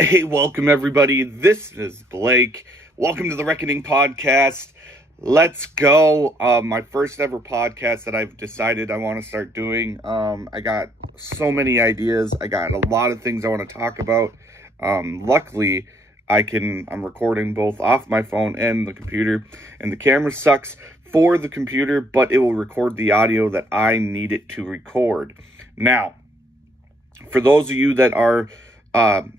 Hey, welcome everybody. This is Blake. Welcome to the Reckoning Podcast. Let's go. My first ever podcast that I've decided I want to start doing. I got so many ideas. I got a lot of things I want to talk about. Luckily, I'm recording both off my phone and the computer, and the camera sucks for the computer, but it will record the audio that I need it to record. Now, for those of you that are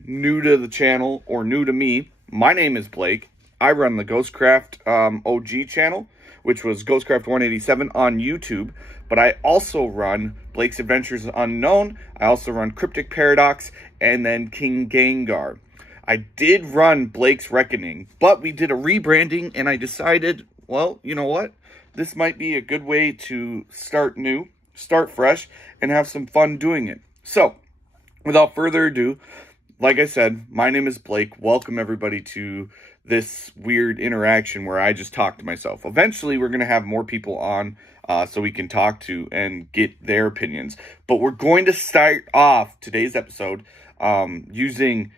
new to the channel or new to me, my name is Blake. I run the Ghostcraft OG channel, which was Ghostcraft 187 on YouTube, but I also run Blake's Adventures Unknown. I also run Cryptic Paradox and then King Gengar. I did run Blake's Reckoning, but we did a rebranding and I decided, well, you know what? This might be a good way to start new, start fresh, and have some fun doing it. So, without further ado, like I said, my name is Blake. Welcome everybody to this weird interaction where I just talk to myself. Eventually, we're going to have more people on so we can talk to and get their opinions. But we're going to start off today's episode using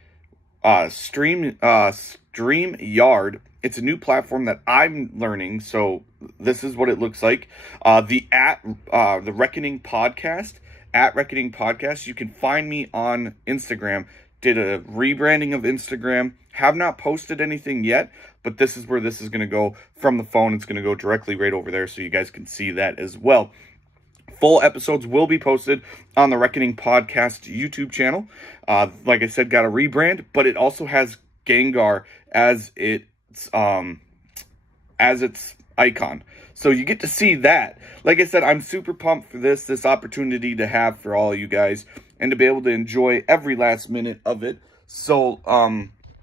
StreamYard. It's a new platform that I'm learning, so this is what it looks like. The Reckoning Podcast. At Reckoning Podcast. You can find me on Instagram. Did a rebranding of Instagram. Have not posted anything yet, but this is where this is going to go from the phone. It's going to go directly right over there so you guys can see that as well. Full episodes will be posted on the Reckoning Podcast YouTube channel. Like I said, got a rebrand, but it also has Gengar as its icon. So you get to see that. Like I said, I'm super pumped for this opportunity to have for all you guys and to be able to enjoy every last minute of it. So,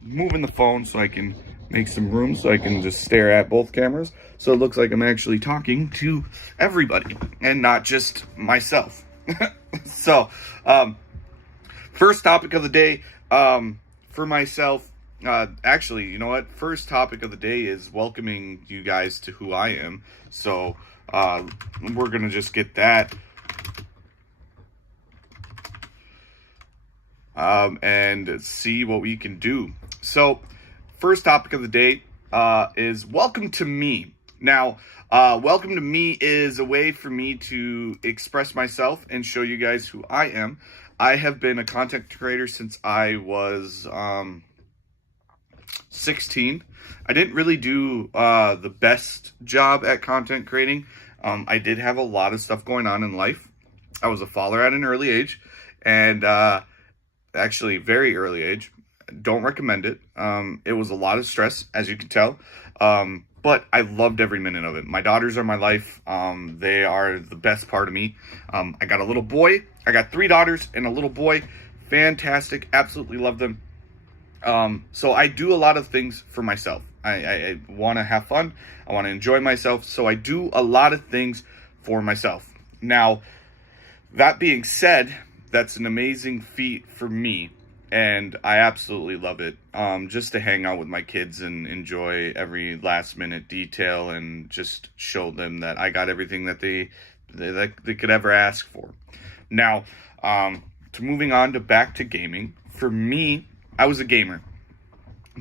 moving the phone so I can make some room so I can just stare at both cameras. So it looks like I'm actually talking to everybody and not just myself. So, first topic of the day, for myself, actually, you know what? First topic of the day is welcoming you guys to who I am. So, we're going to just get that. And see what we can do. So, first topic of the day, is welcome to me. Now, welcome to me is a way for me to express myself and show you guys who I am. I have been a content creator since I was, 16. I didn't really do the best job at content creating. I did have a lot of stuff going on in life. I was a father at an early age, and actually very early age. Don't recommend it. It was a lot of stress, as you can tell, but I loved every minute of it. My daughters are my life. They are the best part of me. I got a little boy. I got 3 daughters and a little boy. Fantastic. Absolutely love them. So I do a lot of things for myself. I want to have fun. I want to enjoy myself. So I do a lot of things for myself. Now, that being said, that's an amazing feat for me. And I absolutely love it. Just to hang out with my kids and enjoy every last minute detail and just show them that I got everything that they could ever ask for. Now, to moving on to back to gaming. For me, I was a gamer.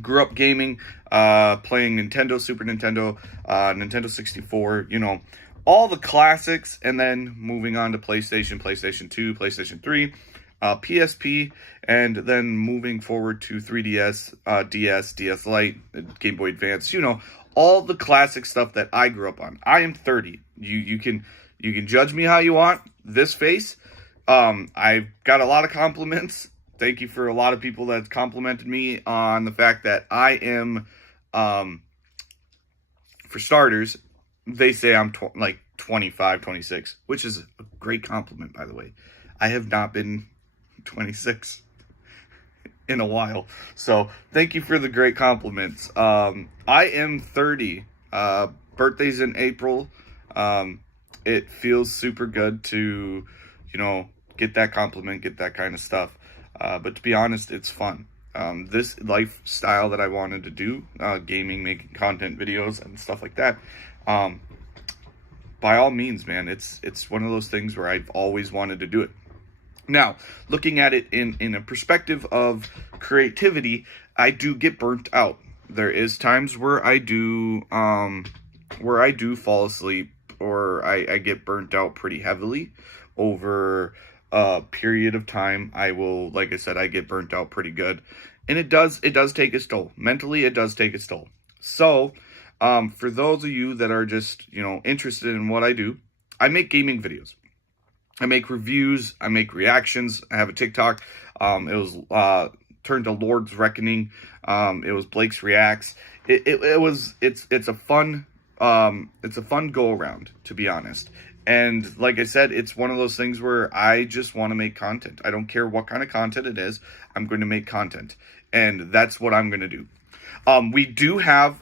Grew up gaming, playing Nintendo, Super Nintendo, Nintendo 64, you know, all the classics, and then moving on to PlayStation, PlayStation 2, PlayStation 3, PSP, and then moving forward to 3DS, DS, DS Lite, Game Boy Advance, you know, all the classic stuff that I grew up on. I am 30. You can judge me how you want. This face, I've got a lot of compliments. Thank you for a lot of people that complimented me on the fact that I am, for starters, they say I'm 25, 26, which is a great compliment, by the way. I have not been 26 in a while. So thank you for the great compliments. I am 30. Birthday's in April. It feels super good to, you know, get that compliment, get that kind of stuff. But to be honest, it's fun. This lifestyle that I wanted to do, gaming, making content videos and stuff like that, by all means, man, it's one of those things where I've always wanted to do it. Now, looking at it in a perspective of creativity, I do get burnt out. There is times where I do fall asleep, or I get burnt out pretty heavily over a period of time. I will, like I said, I get burnt out pretty good, and it does take its toll. Mentally, it does take its toll. So, for those of you that are just, interested in what I do, I make gaming videos. I make reviews. I make reactions. I have a TikTok. It was turned to Lord's Reckoning. It was Blake's Reacts. It's a fun go around, to be honest. And like I said, it's one of those things where I just want to make content. I don't care what kind of content it is. I'm going to make content, and that's what I'm going to do. We do have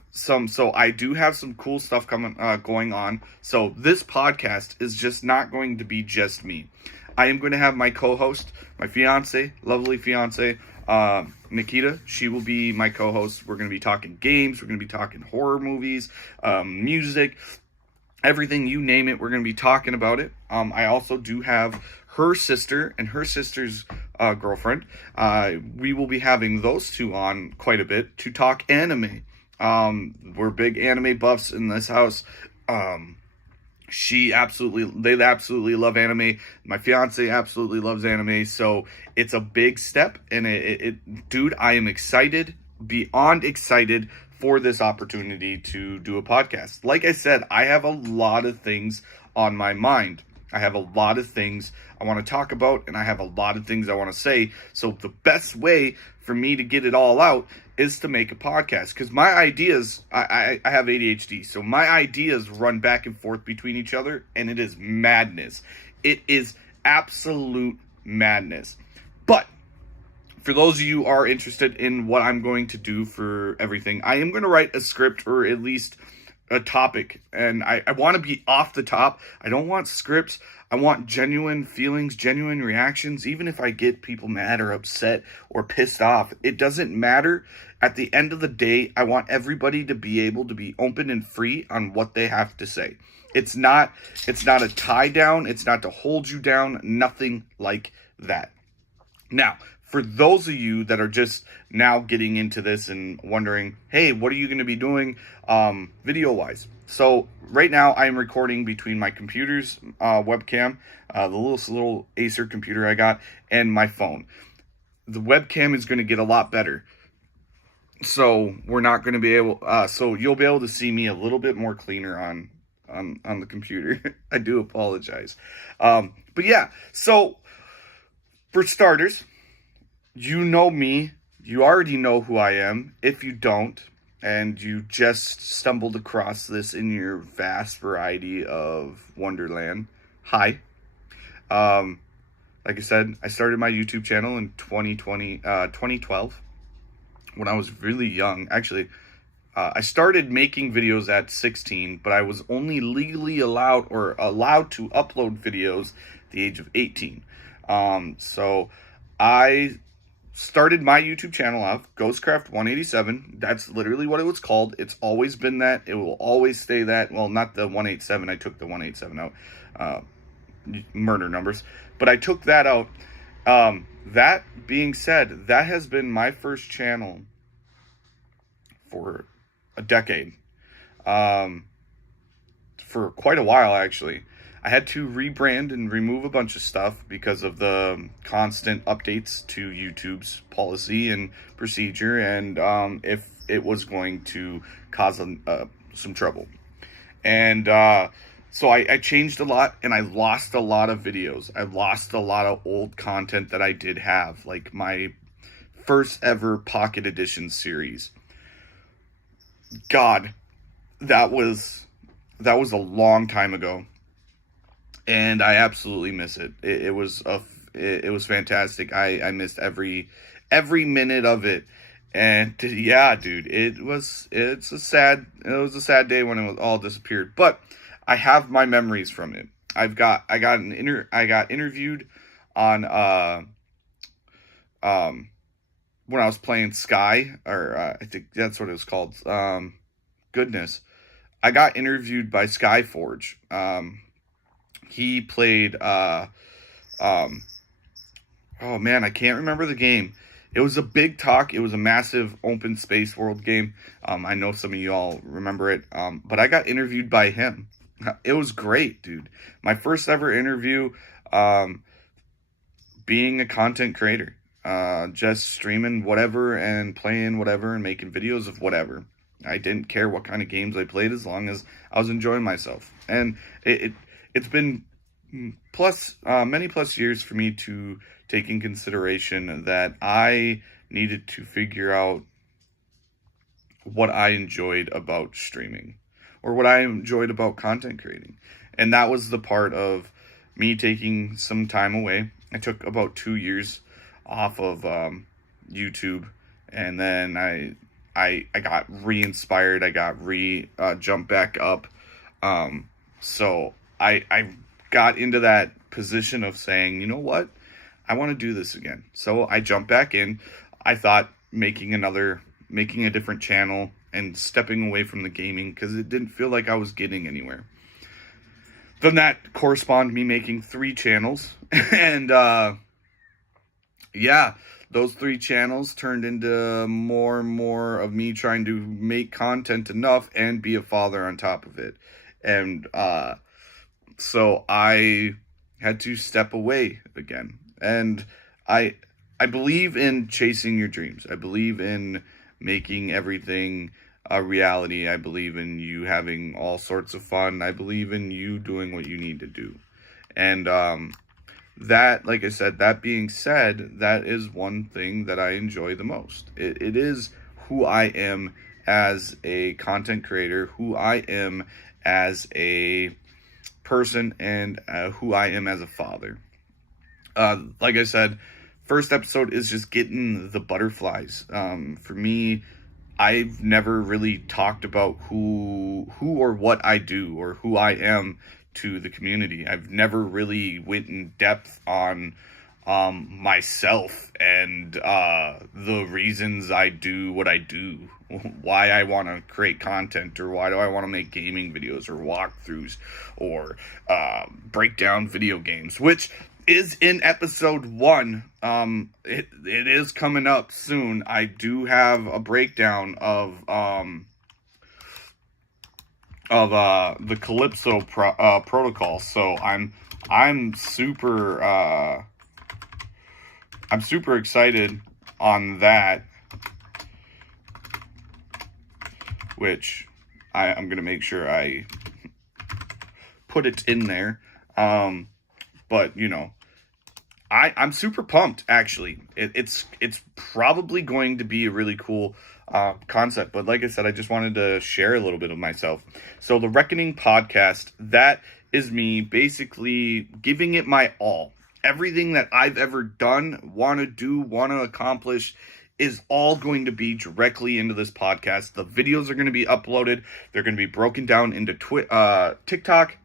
I do have some cool stuff going on. So this podcast is just not going to be just me. I am going to have my co-host, my fiance, lovely fiance, Nikita. She will be my co-host. We're going to be talking games. We're going to be talking horror movies, music, everything, you name it. We're going to be talking about it. I also do have her sister and her sister's girlfriend. We will be having those two on quite a bit to talk anime. We're big anime buffs in this house. They absolutely love anime. My fiance absolutely loves anime. So it's a big step, and dude, I am excited, beyond excited for this opportunity to do a podcast. Like I said, I have a lot of things on my mind. I have a lot of things I want to talk about, and I have a lot of things I want to say. So the best way for me to get it all out is to make a podcast, because my ideas, I have ADHD, so my ideas run back and forth between each other, and it is madness. It is absolute madness. But for those of you who are interested in what I'm going to do for everything, I am going to write a script, or at least a topic, and I want to be off the top. I don't want scripts. I want genuine feelings, genuine reactions. Even if I get people mad or upset or pissed off, it doesn't matter. At the end of the day, I want everybody to be able to be open and free on what they have to say. It's not a tie down. It's not to hold you down. Nothing like that. Now, for those of you that are just now getting into this and wondering, hey, what are you going to be doing video-wise? So right now I'm recording between my computer's webcam, the little Acer computer I got, and my phone. The webcam is going to get a lot better. So we're not going to be able, so you'll be able to see me a little bit more cleaner on the computer. I do apologize. But yeah, so for starters, you know me, you already know who I am. If you don't, and you just stumbled across this in your vast variety of Wonderland, hi. Like I said, I started my YouTube channel in 2012, when I was really young. Actually, I started making videos at 16, but I was only legally allowed to upload videos at the age of 18. So I started my YouTube channel off, Ghostcraft 187. That's literally what it was called. It's always been that. It will always stay that. Well, not the 187. I took the 187 out. Murder numbers. But I took that out. That being said, that has been my first channel for a decade. For quite a while, actually. I had to rebrand and remove a bunch of stuff because of the constant updates to YouTube's policy and procedure, and if it was going to cause some trouble. And so I changed a lot, and I lost a lot of videos. I lost a lot of old content that I did have, like my first ever Pocket Edition series. God, that was a long time ago. And I absolutely miss it. It was fantastic. I missed every minute of it. And yeah, dude, it was a sad day when it was all disappeared. But I have my memories from it. I got interviewed on when I was playing Sky, or I think that's what it was called. Goodness, I got interviewed by Skyforge. He played oh man, I can't remember the game. It was a big talk. It was a massive open space world game. I know some of you all remember it. But I got interviewed by him. It was great, dude. My first ever interview, um, being a content creator. Just streaming whatever and playing whatever and making videos of whatever. I didn't care what kind of games I played as long as I was enjoying myself. And it's been many plus years for me to take in consideration that I needed to figure out what I enjoyed about streaming or what I enjoyed about content creating. And that was the part of me taking some time away. I took about 2 years off of YouTube, and then I got re-inspired. I got jumped back up. So I got into that position of saying, you know what? I want to do this again. So I jumped back in. I thought making a different channel and stepping away from the gaming because it didn't feel like I was getting anywhere. Then that corresponded me making 3 channels. And yeah, those 3 channels turned into more and more of me trying to make content enough and be a father on top of it. And so I had to step away again. And I believe in chasing your dreams. I believe in making everything a reality. I believe in you having all sorts of fun. I believe in you doing what you need to do. And that, like I said, that being said, that is one thing that I enjoy the most. It is who I am as a content creator, who I am as a person, and who I am as a father. Like I said, first episode is just getting the butterflies. For me, I've never really talked about who or what I do or who I am to the community. I've never really went in depth on myself and the reasons I do what I do, why I want to create content, or why do I want to make gaming videos or walkthroughs or break down video games, which is in episode 1. It is coming up soon. I do have a breakdown of the Calypso protocol. So I'm super excited on that, which I'm gonna make sure I put it in there. But you know, I'm super pumped, actually. It's probably going to be a really cool concept. But like I said, I just wanted to share a little bit of myself. So the Reckoning podcast, that is me basically giving it my all. Everything that I've ever done, want to do, want to accomplish is all going to be directly into this podcast. The videos are going to be uploaded. They're going to be broken down into TikTok.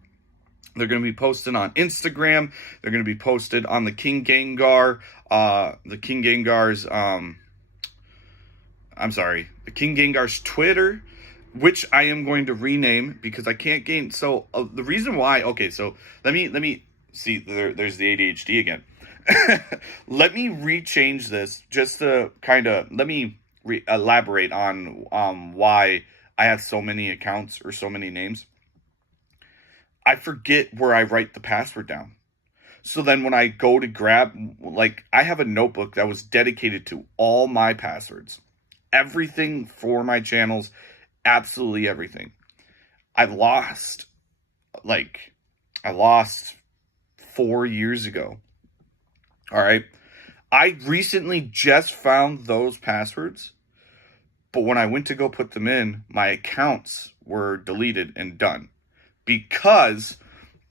They're going to be posted on Instagram. They're going to be posted on the King Gengar's, the King Gengar's Twitter, which I am going to rename because I can't gain. So the reason why, okay, so let me see, there's the ADHD again. Let me rechange this just to kind of, let me elaborate on why I have so many accounts or so many names. I forget where I write the password down. So then when I go to grab, like, I have a notebook that was dedicated to all my passwords. Everything for my channels, absolutely everything. I lost 4 years ago. All right. I recently just found those passwords, but when I went to go put them in, my accounts were deleted and done. Because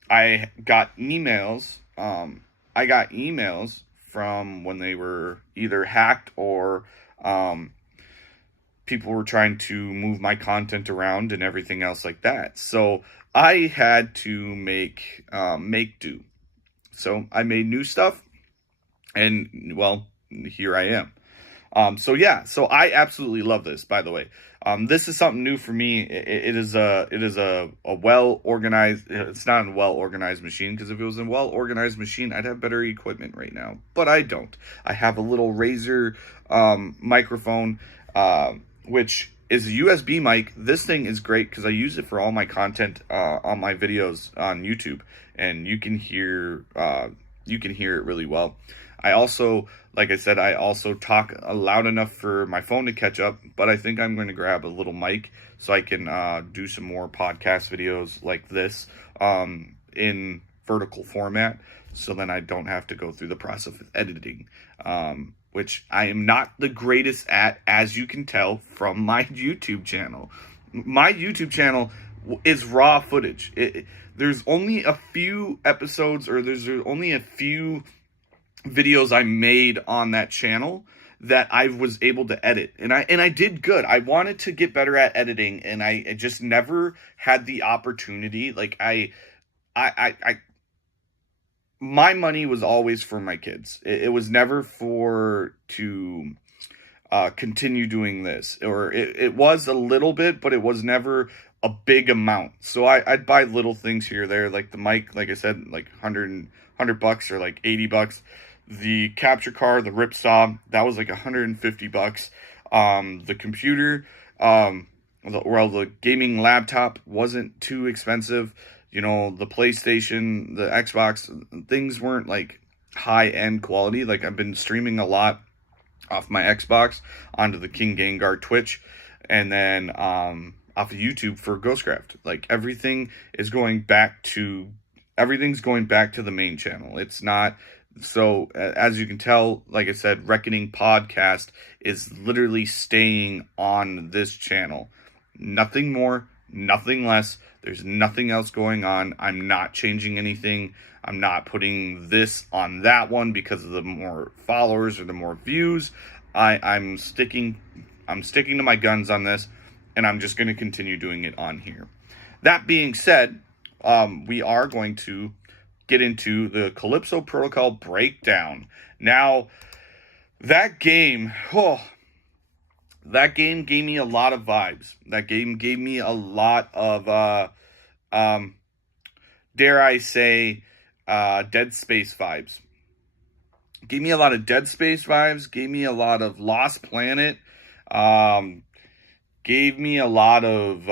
I got emails, from when they were either hacked or people were trying to move my content around and everything else like that. So I had to make do. So I made new stuff, and well, here I am. So yeah, so I absolutely love this, by the way. This is something new for me. It is a well organized. It's not a well organized machine, because if it was a well organized machine, I'd have better equipment right now. But I don't. I have a little Razer microphone, which is a USB mic. This thing is great because I use it for all my content on my videos on YouTube, and you can hear it really well. I also, like I said, I also talk loud enough for my phone to catch up, but I think I'm going to grab a little mic so I can do some more podcast videos like this in vertical format, so then I don't have to go through the process of editing, which I am not the greatest at, as you can tell from my YouTube channel. My YouTube channel is raw footage. There's only a few episodes, or there's only a few videos I made on that channel that I was able to edit, and I did good. I wanted to get better at editing, and I just never had the opportunity. Like my money was always for my kids. It was never to continue doing this, or it was a little bit, but it was never a big amount. So I'd buy little things here or there, like the mic, like I said, like $100 or like $80. The capture card, the ripsaw, that was like $150. The computer, the gaming laptop wasn't too expensive. You know, the PlayStation, the Xbox, things weren't like high-end quality. Like, I've been streaming a lot off my Xbox onto the King Gengar Twitch, and then off of YouTube for Ghostcraft. Like, everything's going back to the main channel. It's not. So, as you can tell, like I said, Reckoning Podcast is literally staying on this channel. Nothing more, nothing less. There's nothing else going on. I'm not changing anything. I'm not putting this on that one because of the more followers or the more views. I'm sticking to my guns on this, and I'm just going to continue doing it on here. That being said, we are going to get into the Calypso Protocol breakdown. Now, that game gave me a lot of vibes. That game gave me a lot of, dare I say, Dead Space vibes. Gave me a lot of Dead Space vibes. Gave me a lot of Lost Planet. Gave me a lot of,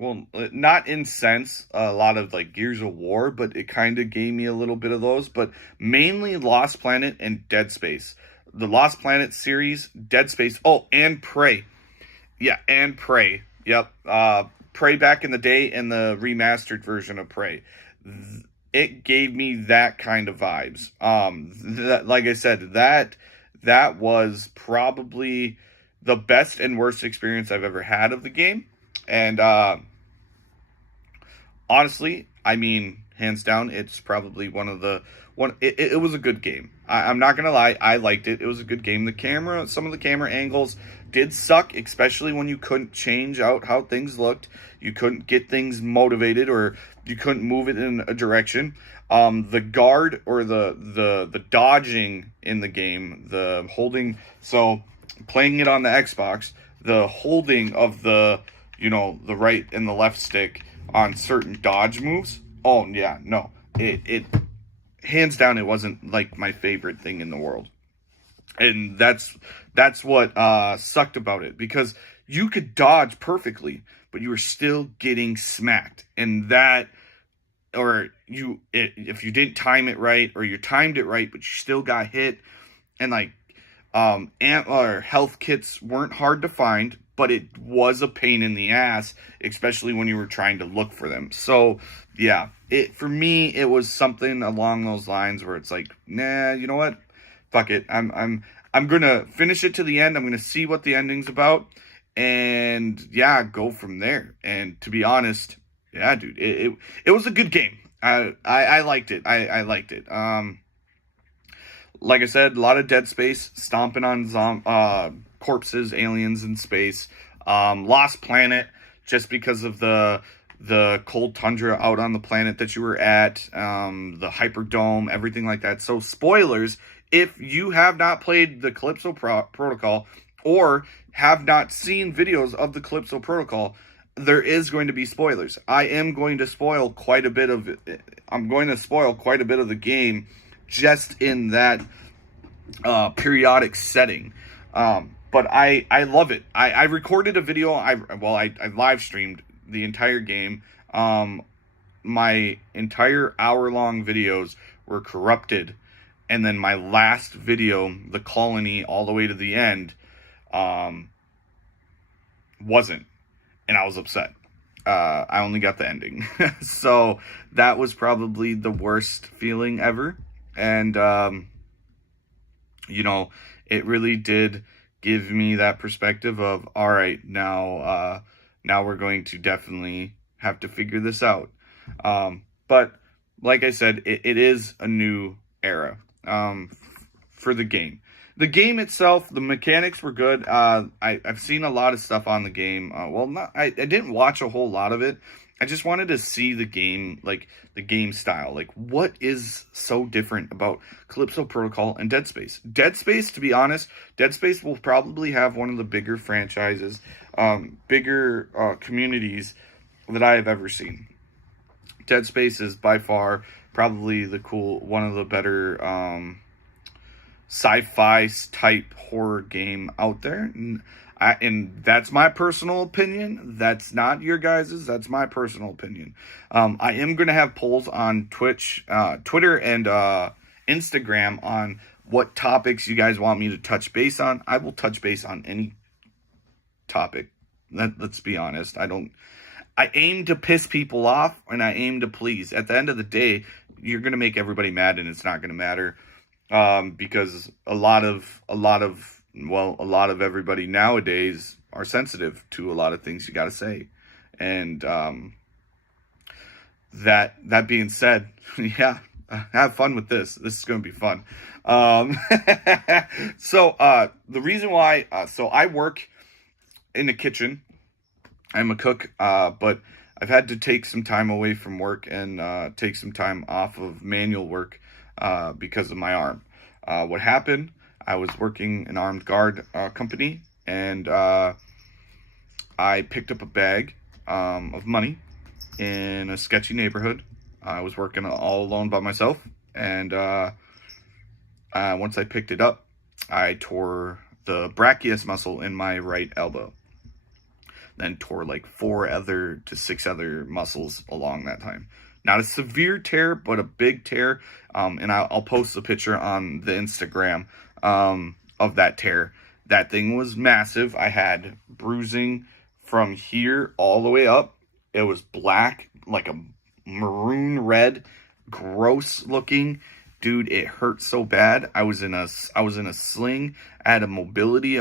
well, not in sense, a lot of like Gears of War, but it kind of gave me a little bit of those, but mainly Lost Planet and Dead Space. The Lost Planet series, Dead Space, and Prey. Yeah, and Prey. Yep. Prey back in the day, and the remastered version of Prey. It gave me that kind of vibes. Like I said, that was probably the best and worst experience I've ever had of the game. And honestly, I mean, hands down, it's probably it was a good game. I'm not gonna lie, I liked it. It was a good game. Some of the camera angles did suck, especially when you couldn't change out how things looked. You couldn't get things motivated, or you couldn't move it in a direction. The guard, or the dodging in the game, the holding, so playing it on the Xbox, the holding of the right and the left stick on certain dodge moves. Oh yeah, no, it hands down, it wasn't like my favorite thing in the world. And that's what sucked about it, because you could dodge perfectly, but you were still getting smacked. And if you didn't time it right, or you timed it right, but you still got hit. And like, antler health kits weren't hard to find, but it was a pain in the ass, especially when you were trying to look for them. So yeah, for me, it was something along those lines where it's like, nah, you know what? Fuck it. I'm gonna finish it to the end. I'm gonna see what the ending's about, and yeah, go from there. And to be honest, yeah, dude, it was a good game. I liked it. I liked it. Like I said, a lot of Dead Space, stomping on corpses, aliens in space. Lost Planet, just because of the the cold tundra out on the planet that you were at, the Hyperdome, everything like that. So spoilers, if you have not played the Calypso Protocol or have not seen videos of the Calypso Protocol, there is going to be spoilers. I am going to spoil quite a bit of it. I'm going to spoil quite a bit of the game just in that periodic setting. But I love it. I recorded a video. I live streamed the entire game. My entire hour-long videos were corrupted, and then my last video, the colony all the way to the end, wasn't, and I was upset. I only got the ending. So that was probably the worst feeling ever. And it really did give me that perspective of, all right, now we're going to definitely have to figure this out. But like I said, it is a new era for the game. The game itself, the mechanics were good. I've seen a lot of stuff on the game. I didn't watch a whole lot of it. I just wanted to see the game, like the game style. Like, what is so different about Calypso Protocol and Dead Space? Dead Space, to be honest, Dead Space will probably have one of the bigger franchises, bigger communities that I have ever seen. Dead Space is by far probably one of the better sci-fi type horror game out there. And that's my personal opinion. That's not your guys's. That's my personal opinion. I am going to have polls on Twitch, Twitter, and Instagram on what topics you guys want me to touch base on. I will touch base on any topic. Let's be honest. I aim to piss people off, and I aim to please. At the end of the day, you're going to make everybody mad, and it's not going to matter. Because a lot of everybody nowadays are sensitive to a lot of things you got to say. And that being said, yeah, have fun with this. This is going to be fun. So the reason why, so I work in the kitchen. I'm a cook, but I've had to take some time away from work and take some time off of manual work because of my arm. What happened, I was working an armed guard company, and I picked up a bag of money in a sketchy neighborhood. I was working all alone by myself, and once I picked it up, I tore the brachius muscle in my right elbow. Then tore like 4 to 6 other muscles along that time. Not a severe tear, but a big tear. And I'll post a picture on the Instagram of that tear. That thing was massive. I had bruising from here all the way up. It was black, like a maroon red, gross looking. Dude, it hurt so bad. I was in a sling. I had a mobility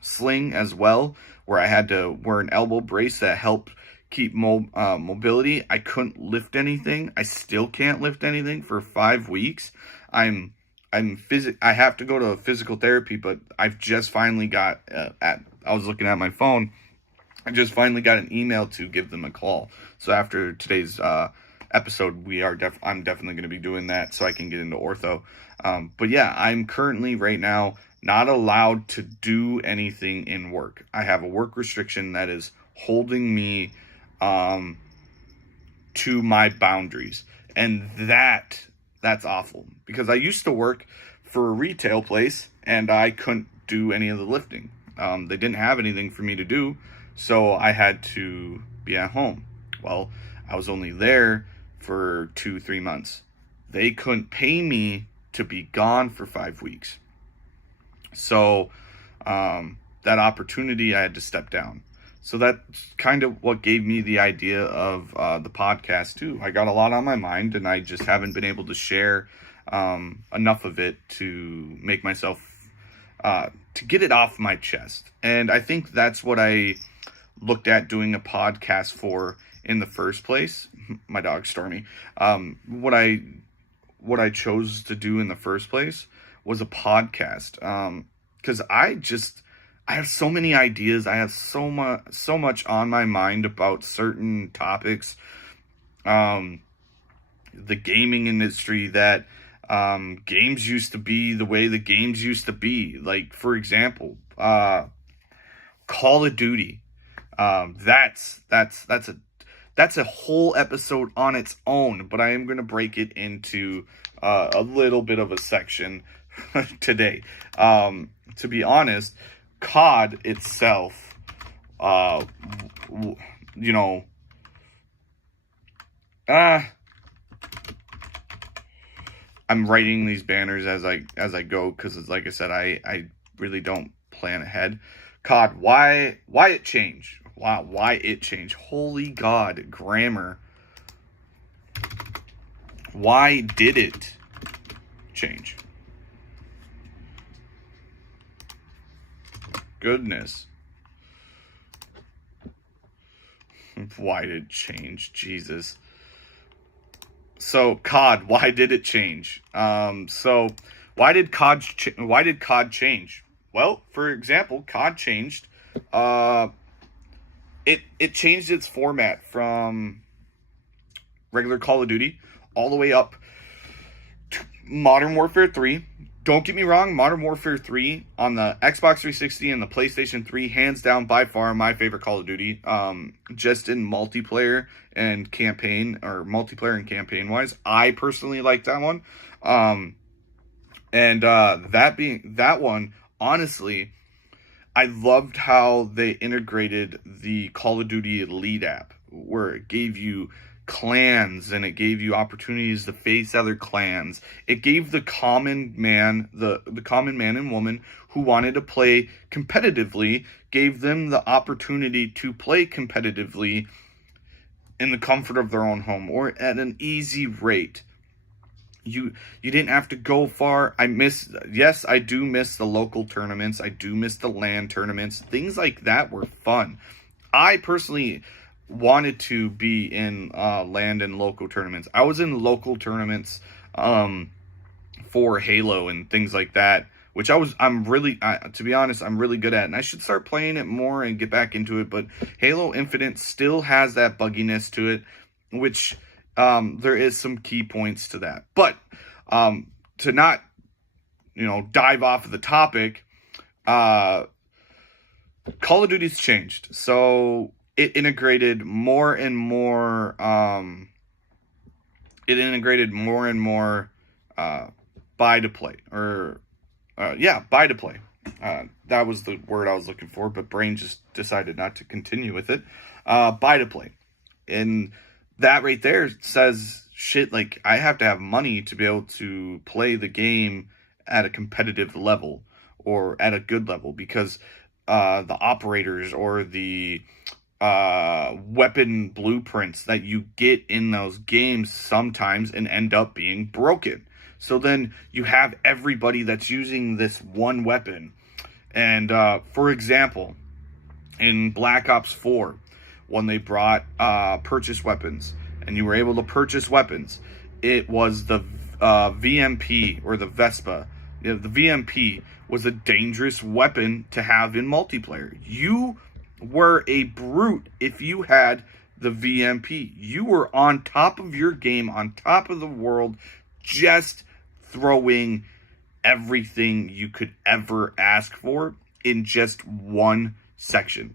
sling as well, where I had to wear an elbow brace that helped keep mobility. I couldn't lift anything. I still can't lift anything for 5 weeks. I have to go to physical therapy, but I've just finally got I was looking at my phone. I just finally got an email to give them a call. So after today's episode, I'm definitely going to be doing that so I can get into ortho. But yeah, I'm currently right now not allowed to do anything in work. I have a work restriction that is holding me to my boundaries, and that's awful, because I used to work for a retail place and I couldn't do any of the lifting. They didn't have anything for me to do, so I had to be at home. Well, I was only there for 2-3 months. They couldn't pay me to be gone for 5 weeks. So that opportunity, I had to step down. So that's kind of what gave me the idea of the podcast too. I got a lot on my mind, and I just haven't been able to share enough of it to make myself, to get it off my chest. And I think that's what I looked at doing a podcast for in the first place. My dog Stormy. What I chose to do in the first place was a podcast. Because I have so many ideas. I have so much on my mind about certain topics. Um, the gaming industry, that games used to be the way the games used to be. Like, for example, Call of Duty. That's a whole episode on its own, but I am going to break it into a little bit of a section today. To be honest, COD itself, uh, you know, I'm writing these banners as I go, because it's like I said, I really don't plan ahead. COD, why it changed? Wow, why it changed? Holy God, grammar. Why did it change? Goodness. Why did it change? Jesus. So COD, why did it change? So why did COD change? Well, for example, COD changed. It changed its format from regular Call of Duty all the way up to Modern Warfare 3. Don't get me wrong, Modern Warfare 3 on the Xbox 360 and the PlayStation 3, hands down, by far my favorite Call of Duty. Just in multiplayer and campaign, or multiplayer and campaign wise, I personally like that one. That one, honestly, I loved how they integrated the Call of Duty Elite app, where it gave you clans and it gave you opportunities to face other clans. It gave the common man, the common man and woman who wanted to play competitively, gave them the opportunity to play competitively in the comfort of their own home, or at an easy rate. You didn't have to go far. I do miss the local tournaments. I do miss the LAN tournaments. Things like that were fun. I personally wanted to be in LAN and local tournaments. I was in local tournaments for Halo and things like that, which to be honest, I'm really good at, and I should start playing it more and get back into it. But Halo Infinite still has that bugginess to it, which there is some key points to that. But to not, dive off of the topic, Call of Duty's changed. So it integrated more and more. Buy to play, or buy to play. That was the word I was looking for, but brain just decided not to continue with it. Buy to play, and that right there says shit. Like, I have to have money to be able to play the game at a competitive level, or at a good level, because the operators or the weapon blueprints that you get in those games sometimes and end up being broken. So then you have everybody that's using this one weapon. And for example, in Black Ops 4, when they brought purchase weapons, and you were able to purchase weapons, it was the VMP, or the Vespa. The VMP was a dangerous weapon to have in multiplayer. You were a brute if you had the VMP. You were on top of your game, on top of the world, just throwing everything you could ever ask for in just one section.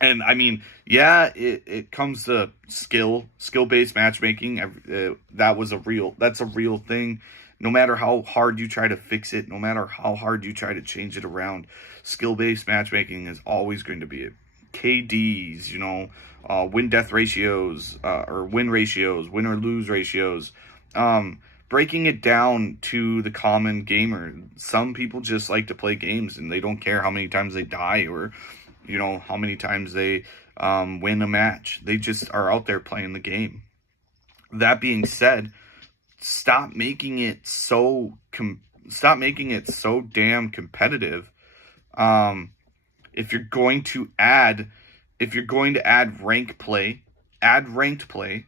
And I mean, yeah, it comes to skill-based matchmaking. That's a real thing. No matter how hard you try to fix it, no matter how hard you try to change it around, skill-based matchmaking is always going to be it. KDs, win-death ratios, or win ratios, win or lose ratios. Breaking it down to the common gamer. Some people just like to play games, and they don't care how many times they die, or how many times they win a match. They just are out there playing the game. That being said, stop making it so damn competitive. If you're going to add ranked play, add ranked play,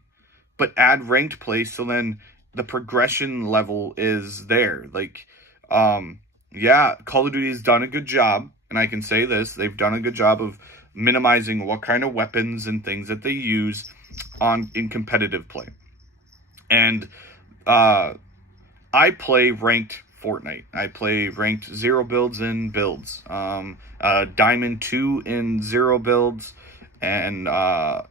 but add ranked play so then the progression level is there. Like, Call of Duty has done a good job and I can say this, they've done a good job of minimizing what kind of weapons and things that they use in competitive play. And I play ranked Fortnite. I play ranked 0 builds in builds. Diamond 2 in 0 builds. And I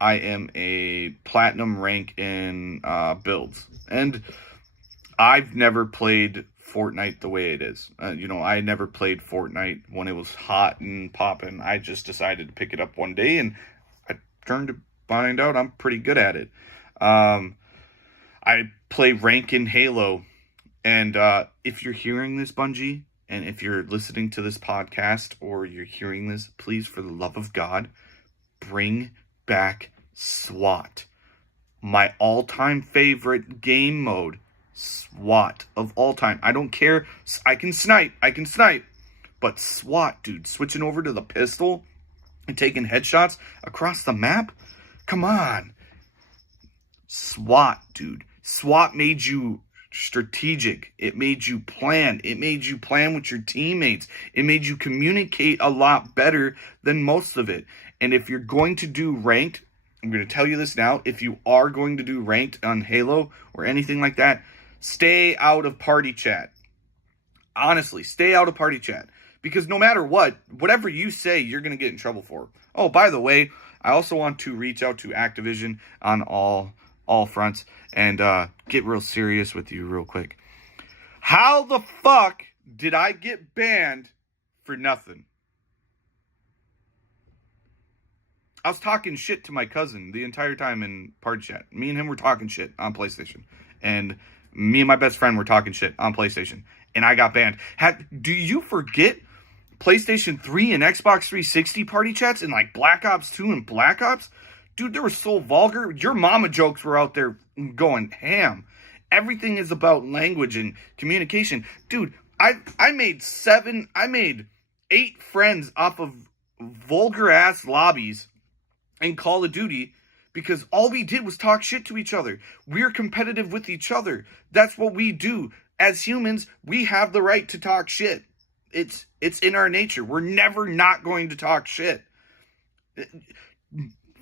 am a platinum rank in builds. And I've never played Fortnite the way it is. I never played Fortnite when it was hot and popping. I just decided to pick it up one day, and I turned to find out I'm pretty good at it. I play rank in Halo, and if you're hearing this, Bungie, and if you're listening to this podcast, or you're hearing this, please, for the love of God, bring back SWAT. My all-time favorite game mode. SWAT of all time. I don't care. I can snipe. But SWAT, dude, switching over to the pistol and taking headshots across the map? Come on. SWAT, dude. SWAT made you strategic. It made you plan. It made you plan with your teammates. It made you communicate a lot better than most of it. And if you're going to do ranked, I'm going to tell you this now, if you are going to do ranked on Halo or anything like that, stay out of party chat. Honestly, stay out of party chat. Because no matter what, whatever you say, you're going to get in trouble for. Oh, by the way, I also want to reach out to Activision on all fronts and get real serious with you real quick. How the fuck did I get banned for nothing? I was talking shit to my cousin the entire time in party chat. Me and him were talking shit on PlayStation. And me and my best friend were talking shit on PlayStation. And I got banned. Do you forget PlayStation 3 and Xbox 360 party chats and like Black Ops 2 and Black Ops? Dude, they were so vulgar. Your mama jokes were out there going ham. Everything is about language and communication. Dude, I made 8 friends off of vulgar ass lobbies in Call of Duty because all we did was talk shit to each other. We're competitive with each other. That's what we do. As humans, we have the right to talk shit. It's in our nature. We're never not going to talk shit.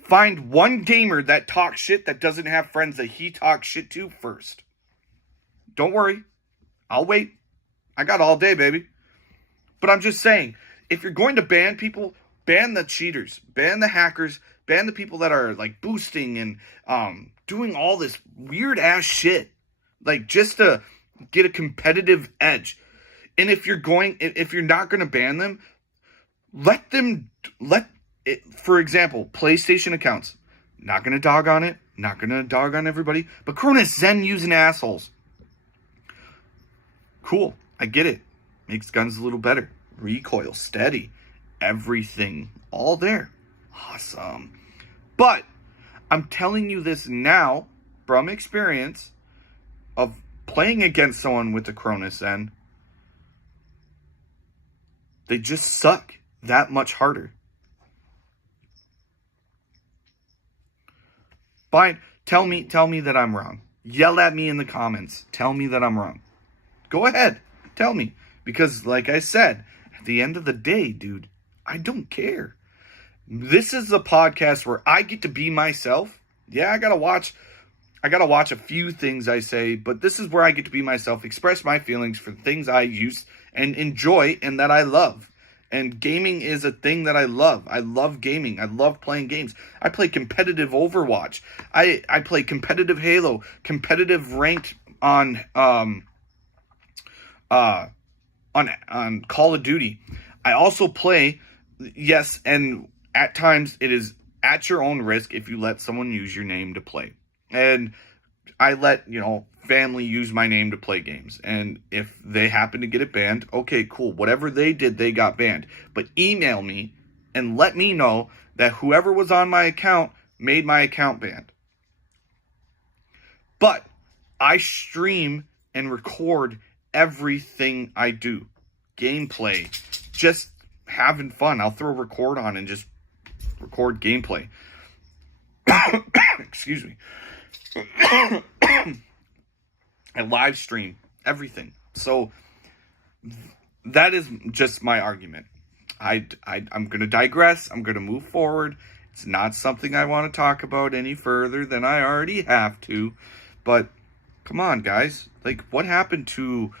Find one gamer that talks shit that doesn't have friends that he talks shit to first. Don't worry. I'll wait. I got all day, baby. But I'm just saying, if you're going to ban people, ban the cheaters, ban the hackers, ban the people that are like boosting and doing all this weird ass shit, like just to get a competitive edge. And if you're not going to ban them, for example, PlayStation accounts. Not going to dog on it. Not going to dog on everybody. But Cronus Zen using assholes. Cool. I get it. Makes guns a little better. Recoil, steady. Everything. All there. Awesome. But I'm telling you this now from experience of playing against someone with the Cronus Zen. They just suck that much harder. Fine. Tell me that I'm wrong. Yell at me in the comments. Tell me that I'm wrong. Go ahead. Tell me. Because like I said, at the end of the day, dude, I don't care. This is a podcast where I get to be myself. Yeah, I gotta watch a few things I say, but this is where I get to be myself, express my feelings for things I use and enjoy and that I love. And gaming is a thing that I love. I love gaming. I love playing games. I play competitive Overwatch. I play competitive Halo, competitive ranked on Call of Duty. I also play, yes, and at times it is at your own risk if you let someone use your name to play. And I let, family use my name to play games. And if they happen to get it banned, okay, cool. Whatever they did, they got banned. But email me and let me know that whoever was on my account made my account banned. But I stream and record everything I do. Gameplay. Just having fun. I'll throw record on and just record gameplay. Excuse me. I live stream everything. So that is just my argument. I'm going to digress. I'm going to move forward. It's not something I want to talk about any further than I already have to. But come on, guys. Like, what happened to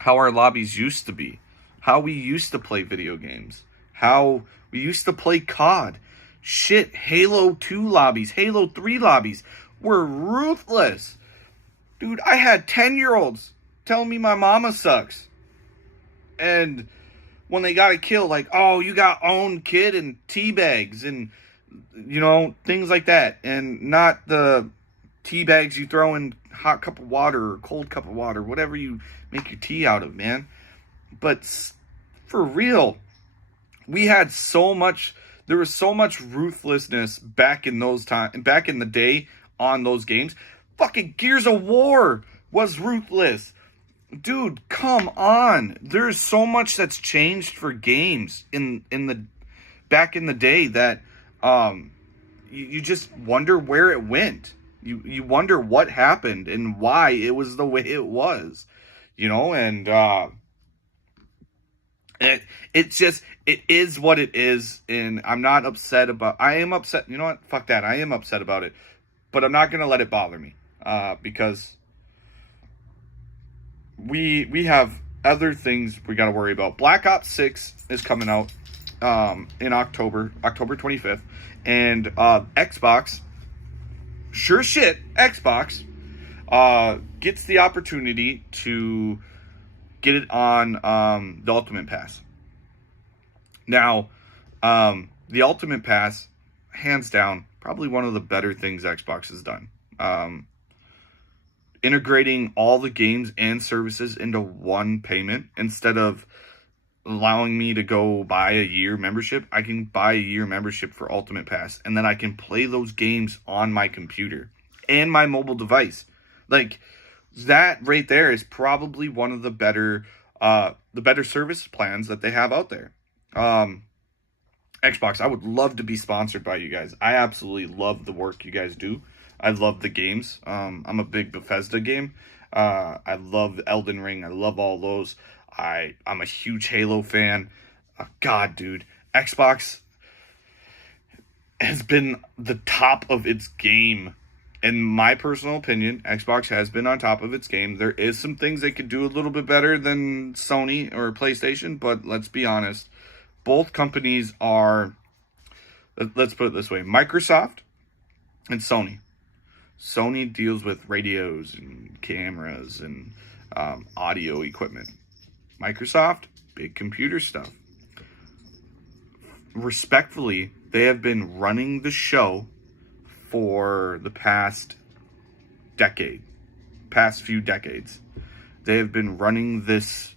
how our lobbies used to be? How we used to play video games? How we used to play COD? Shit, Halo 2 lobbies, Halo 3 lobbies were ruthless. Dude, I had 10-year-olds telling me my mama sucks. And when they got a kill, like, oh, you got owned, kid, and teabags, and, you know, things like that. And not the teabags you throw in hot cup of water or cold cup of water, whatever you make your tea out of, man. But for real, there was so much ruthlessness back in the day on those games. Fucking Gears of War was ruthless. Dude, come on. There's so much that's changed for games back in the day that you just wonder where it went. You wonder what happened and why it was the way it was. You know, and it is what it is, and I am upset. You know what? Fuck that. I am upset about it. But I'm not going to let it bother me. Because we have other things we got to worry about. Black Ops 6 is coming out in October 25th. And Xbox, sure shit, Xbox gets the opportunity to get it on the Ultimate Pass. Now, the Ultimate Pass, hands down, probably one of the better things Xbox has done. Integrating all the games and services into one payment instead of allowing me to go buy a year membership. I can buy a year membership for Ultimate Pass, and then I can play those games on my computer and my mobile device. Like, that right there is probably one of the better service plans that they have out there. Xbox, I would love to be sponsored by you guys. I absolutely love the work you guys do. I love the games. I'm a big Bethesda game. I love Elden Ring. I love all those. I'm a huge Halo fan. God, dude. Xbox has been the top of its game. In my personal opinion, Xbox has been on top of its game. There is some things they could do a little bit better than Sony or PlayStation, but let's be honest. Both companies are, let's put it this way, Microsoft and Sony. Sony deals with radios and cameras and audio equipment. Microsoft, big computer stuff. Respectfully, they have been running the show for the past few decades. They have been running this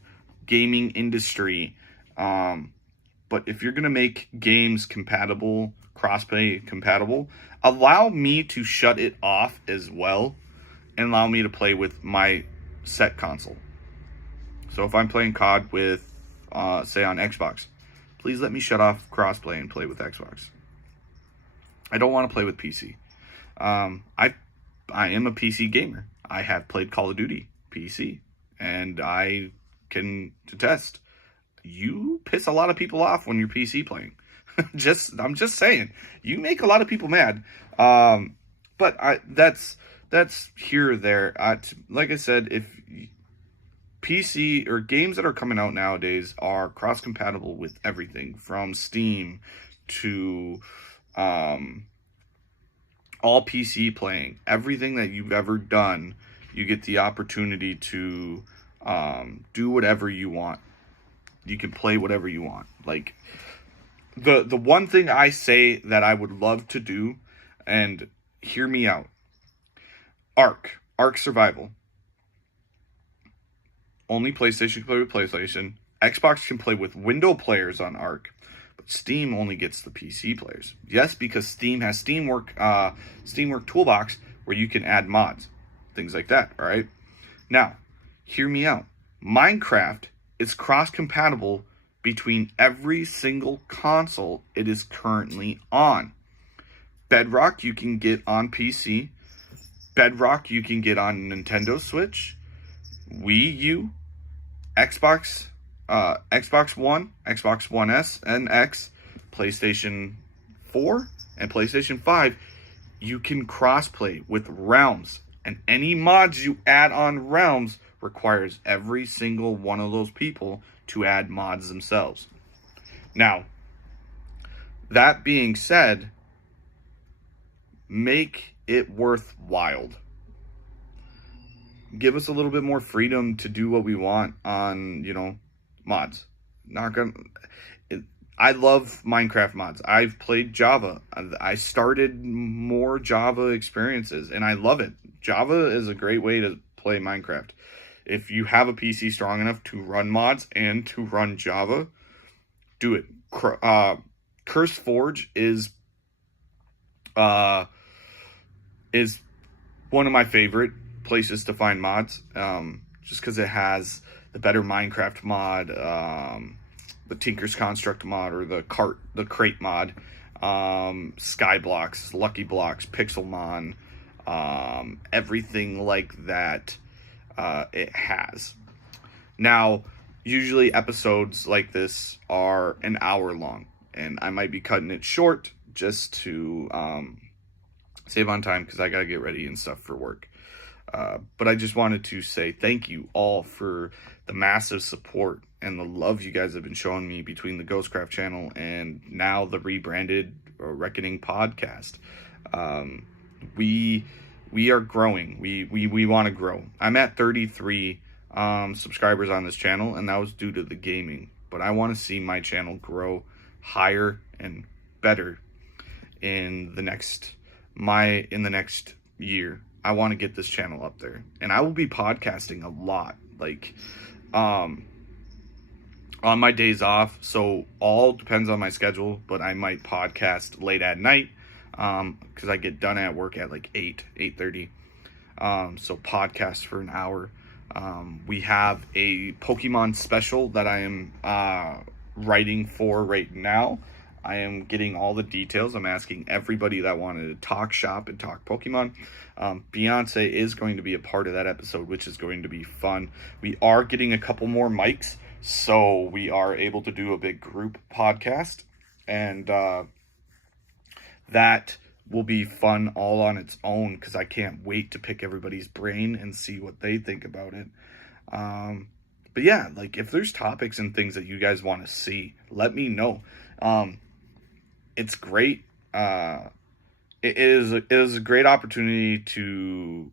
gaming industry. But if you're going to make games compatible, crossplay compatible, allow me to shut it off as well and allow me to play with my set console. So if I'm playing COD with, say on Xbox, please let me shut off crossplay and play with Xbox. I don't want to play with PC. I am a PC gamer. I have played Call of Duty PC, and I can attest. You piss a lot of people off when you're PC playing. I'm just saying, you make a lot of people mad. But that's here or there. Like I said, if PC or games that are coming out nowadays are cross-compatible with everything from Steam to all PC playing, everything that you've ever done, you get the opportunity to do whatever you want. You can play whatever you want. Like, the one thing I say that I would love to do, and hear me out, Ark Survival. Only PlayStation can play with PlayStation. Xbox can play with window players on Ark, but Steam only gets the PC players. Yes, because Steam has Steamwork Toolbox, where you can add mods, things like that. All right. Now, hear me out. Minecraft is cross-compatible between every single console it is currently on. Bedrock you can get on PC. Bedrock you can get on Nintendo Switch, Wii U, Xbox Xbox One, Xbox One S and X, PlayStation 4, and PlayStation 5, you can crossplay with Realms. And any mods you add on Realms requires every single one of those people to add mods themselves. Now, that being said, make it worthwhile. Give us a little bit more freedom to do what we want on, mods. Not gonna. I love Minecraft mods. I've played Java. I started more Java experiences, and I love it. Java is a great way to play Minecraft. If you have a PC strong enough to run mods and to run Java, do it. Curse Forge is one of my favorite places to find mods, just because it has the better Minecraft mod, the Tinker's Construct mod, or the crate mod, Skyblocks, Lucky Blocks, Pixelmon, everything like that. It has. Now, usually episodes like this are an hour long, and I might be cutting it short just to save on time, because I gotta get ready and stuff for work. But I just wanted to say thank you all for the massive support and the love you guys have been showing me between the Ghostcraft channel and now the rebranded Reckoning podcast. We are growing. We want to grow. I'm at 33 subscribers on this channel, and that was due to the gaming. But I want to see my channel grow higher and better in the next year. I want to get this channel up there, and I will be podcasting a lot, on my days off. So all depends on my schedule, but I might podcast late at night, because I get done at work at 8:30. So podcast for an hour. We have a Pokemon special that I am writing for right now. I am getting all the details. I'm asking everybody that wanted to talk shop and talk Pokemon. Beyonce is going to be a part of that episode, which is going to be fun. We are getting a couple more mics, so we are able to do a big group podcast, and that will be fun all on its own, because I can't wait to pick everybody's brain and see what they think about it. But yeah, if there's topics and things that you guys want to see, let me know. It's great. It is a great opportunity to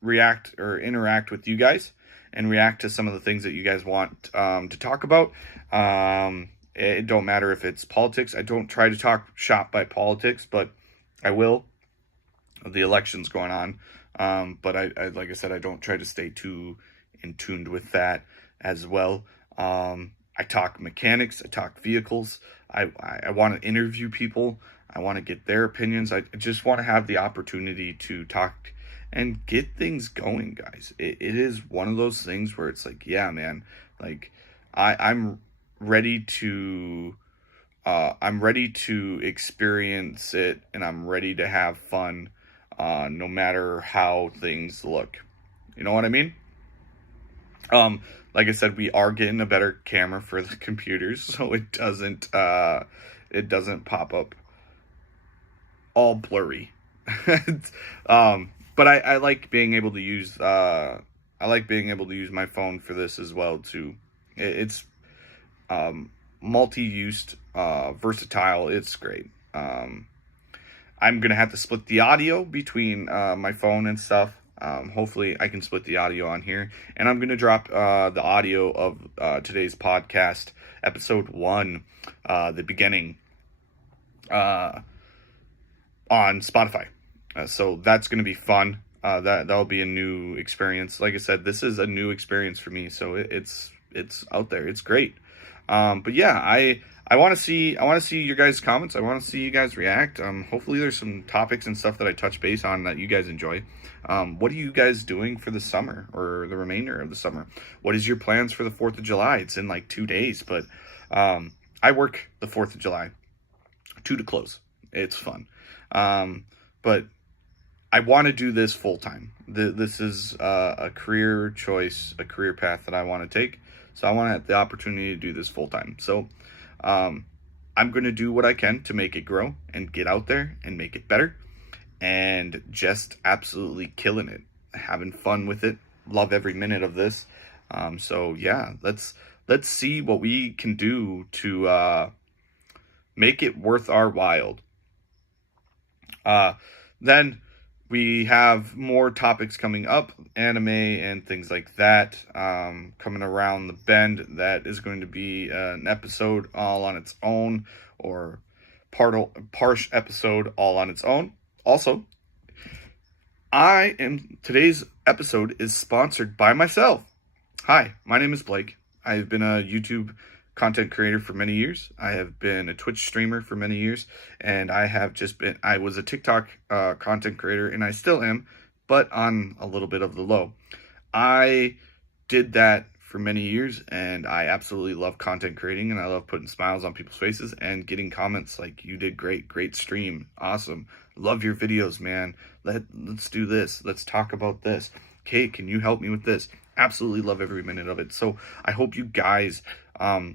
react or interact with you guys and react to some of the things that you guys want to talk about. It don't matter if it's politics. I don't try to talk shop by politics, but I will. The election's going on. But I like I said, I don't try to stay too in tuned with that as well. I talk mechanics. I talk vehicles. I want to interview people. I want to get their opinions. I just want to have the opportunity to talk and get things going, guys. It is one of those things where it's yeah, man, I'm ready to experience it, and I'm ready to have fun, no matter how things look. You know what I mean? Like I said, we are getting a better camera for the computers, so it doesn't pop up all blurry. But I like being able to use my phone for this as well too. It's multi-used, versatile. It's great. I'm gonna have to split the audio between my phone and stuff. Hopefully I can split the audio on here, and I'm gonna drop the audio of today's podcast, episode 1, the beginning, on Spotify. So that's gonna be fun. That'll be a new experience. Like I said, this is a new experience for me, so it's out there. It's great. But yeah, I want to see your guys' comments. I want to see you guys react. Hopefully there's some topics and stuff that I touch base on that you guys enjoy. What are you guys doing for the summer or the remainder of the summer? What is your plans for the 4th of July? It's in 2 days, but I work the 4th of July, 2 to close. It's fun. But I want to do this full time. This is a career choice, a career path that I want to take. So I want to have the opportunity to do this full time. So I'm going to do what I can to make it grow and get out there and make it better, and just absolutely killing it, having fun with it. Love every minute of this. So yeah, let's see what we can do to make it worth our while. Then we have more topics coming up, anime and things like that, coming around the bend. That is going to be an episode all on its own, or partial episode all on its own. Also, today's episode is sponsored by myself. Hi, my name is Blake. I've been a YouTube content creator for many years. I have been a Twitch streamer for many years, and I was a TikTok content creator, and I still am, but on a little bit of the low. I did that for many years, and I absolutely love content creating, and I love putting smiles on people's faces and getting comments like, "You did great stream, awesome, love your videos, man, let's do this, let's talk about this, okay, can you help me with this?" Absolutely love every minute of it. So I hope you guys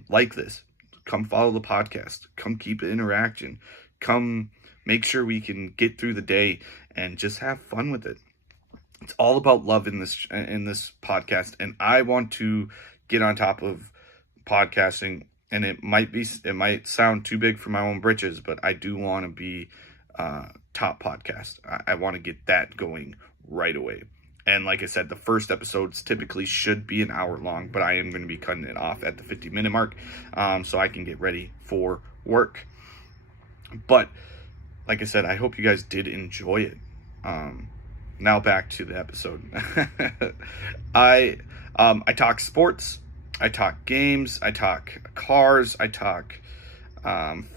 like this. Come follow the podcast. Come keep the interaction. Come make sure we can get through the day and just have fun with it. It's all about love in this podcast, and I want to get on top of podcasting. And it might sound too big for my own britches, but I do want to be top podcast. I want to get that going right away. And like I said, the first episodes typically should be an hour long, but I am going to be cutting it off at the 50-minute mark, so I can get ready for work. But like I said, I hope you guys did enjoy it. Now back to the episode. I talk sports, I talk games, I talk cars, I talk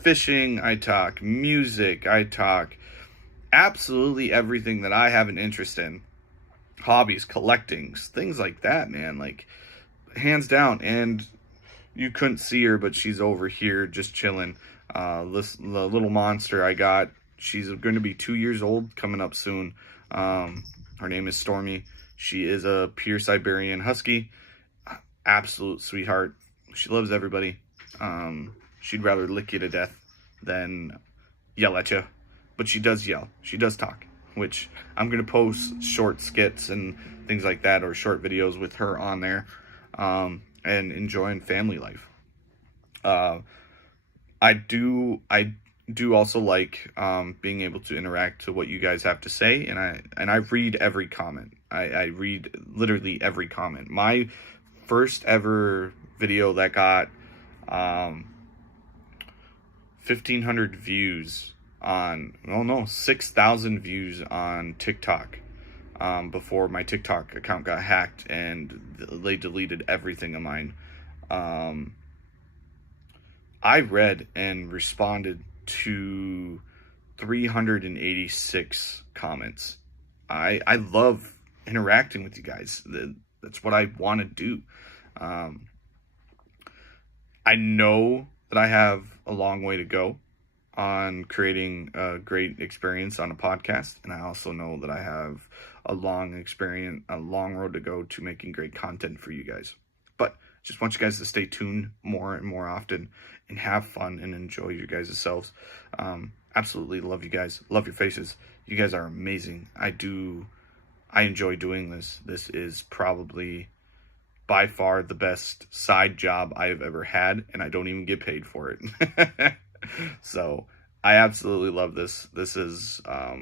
fishing, I talk music, I talk absolutely everything that I have an interest in. Hobbies, collecting, things like that, man, like, hands down. And you couldn't see her, but she's over here just chilling. The little monster I got, she's going to be 2 years old coming up soon. Her name is Stormy. She is a pure Siberian Husky. Absolute sweetheart. She loves everybody. She'd rather lick you to death than yell at you, but she does yell. She does talk, which I'm going to post short skits and things like that, or short videos with her on there, and enjoying family life. I do also like being able to interact to what you guys have to say, and I read every comment. I read literally every comment. My first ever video that got 1,500 views on, 6,000 views on TikTok, before my TikTok account got hacked and they deleted everything of mine. I read and responded to 386 comments. I love interacting with you guys. That's what I want to do. I know that I have a long way to go on creating a great experience on a podcast, and I also know that I have a long road to go to making great content for you guys. But just want you guys to stay tuned more and more often and have fun and enjoy your guys' selves. Absolutely love you guys. Love your faces. You guys are amazing. I enjoy doing this. This is probably by far the best side job I've ever had, and I don't even get paid for it. So I absolutely love this. This is a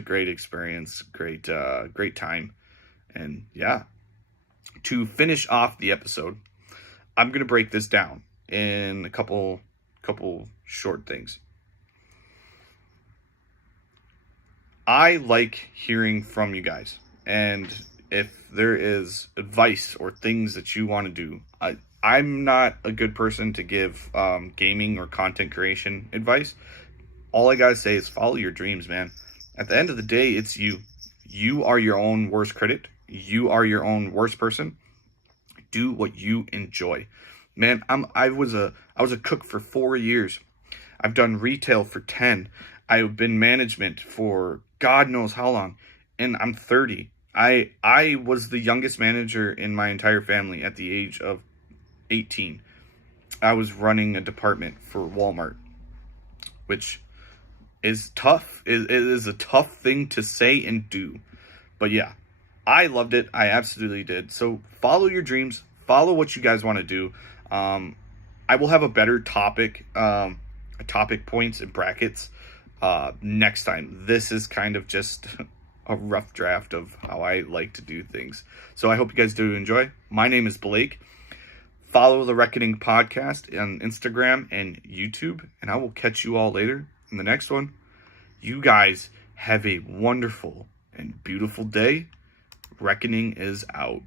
great experience, great time. And yeah, to finish off the episode, I'm going to break this down in a couple short things. I like hearing from you guys, and if there is advice or things that you want to do, I'm not a good person to give gaming or content creation advice. All I gotta say is follow your dreams, man. At the end of the day, it's you. You are your own worst critic. You are your own worst person. Do what you enjoy, man. I was a cook for 4 years. I've done retail for 10. I've been management for God knows how long, and I'm 30. I was the youngest manager in my entire family at the age of 18, I was running a department for Walmart, which is tough. It is a tough thing to say and do. But yeah, I loved it. I absolutely did. So follow your dreams. Follow what you guys want to do. I will have a better topic points and brackets next time. This is kind of just a rough draft of how I like to do things. So I hope you guys do enjoy. My name is Blake. Follow the Reckoning Podcast on Instagram and YouTube, and I will catch you all later in the next one. You guys have a wonderful and beautiful day. Reckoning is out.